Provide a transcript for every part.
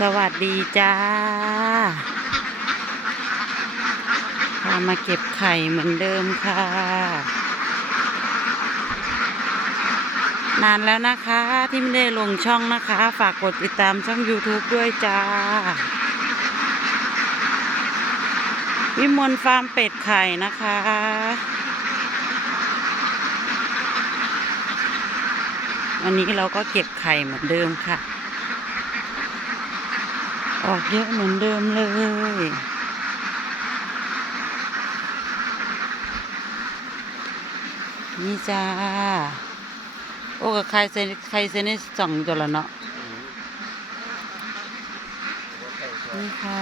สวัสดีจ้าพามาเก็บไข่เหมือนเดิมค่ะ นานแล้วนะคะที่ไม่ได้ลงช่องนะคะ ฝากกดติดตามช่อง YouTube ด้วยจ้า วิมลฟาร์มเป็ดไข่นะคะวันนี้เราก็เก็บไข่เหมือนเดิมค่ะ ออกเยอะเหมือนเดิมเลย นี่จ้า โอ้กับใครเซนใครเซนนี่สองตัวละเนาะ นี่ค่ะ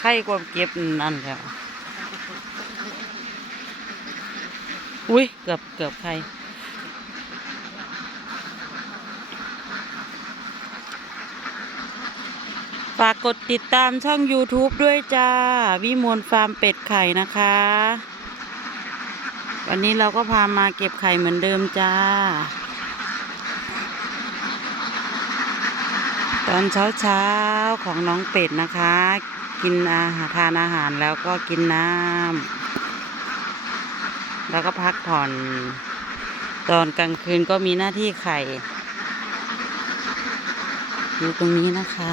ไข่กว่าเก็บนั่นแล้วอุ้ย เกือบเกือบไข่ ฝากกดติดตามช่อง YouTube ด้วยจ้า วิมลฟาร์มเป็ดไข่นะคะ วันนี้เราก็พามาเก็บไข่เหมือนเดิมจ้า ตอนเช้าเช้าของน้องเป็ดนะคะ กินอาหารทานอาหารแล้วก็กินน้ำแล้วก็พักผ่อน ตอนกลางคืนก็มีหน้าที่ไข่ อยู่ตรงนี้นะคะ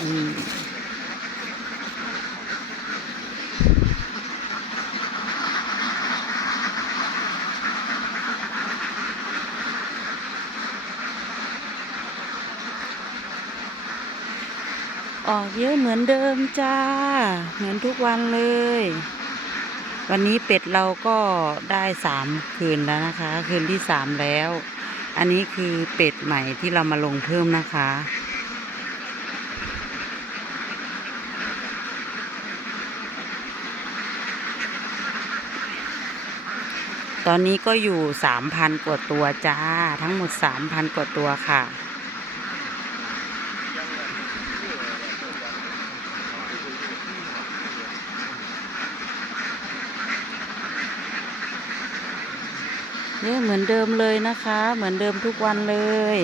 อืมออกเยอะเหมือนเดิมจ้า เหมือนทุกวันเลย วันนี้เป็ดเราก็ได้สามคืนแล้วนะคะ คืนที่สามแล้ว อันนี้คือเป็ดใหม่ที่เรามาลงเพิ่มนะคะ ตอนนี้ก็อยู่สามพันกว่าตัวจ้า ทั้งหมดสามพันกว่าตัวค่ะ เยอะเหมือนเดิมเลยนะคะ เหมือนเดิมทุกวันเลย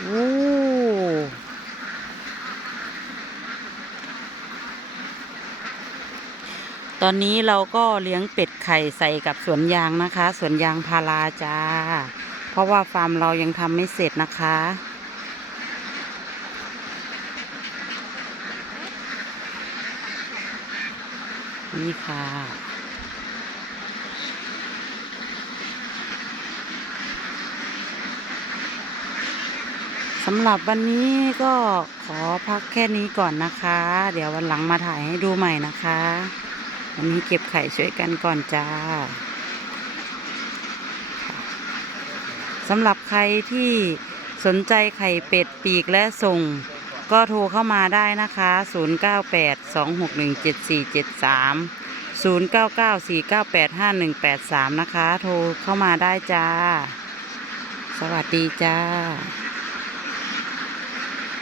โอ้ตอนนี้เราก็เลี้ยงเป็ดไข่ใส่กับสวนยางนะคะ สวนยางพาราจ้า เพราะว่าฟาร์มเรายังทำไม่เสร็จนะคะ นี่ค่ะสำหรับวันนี้ก็ขอพักแค่นี้ก่อนนะคะ เดี๋ยววันหลังมาถ่ายให้ดูใหม่นะคะ วันนี้เก็บไข่ช่วยกันก่อนจ้า สำหรับใครที่สนใจไข่เป็ดปีกและส่ง ก็โทรเข้ามาได้นะคะ 0982617473 0994985183 นะคะ โทรเข้ามาได้จ้า สวัสดีจ้า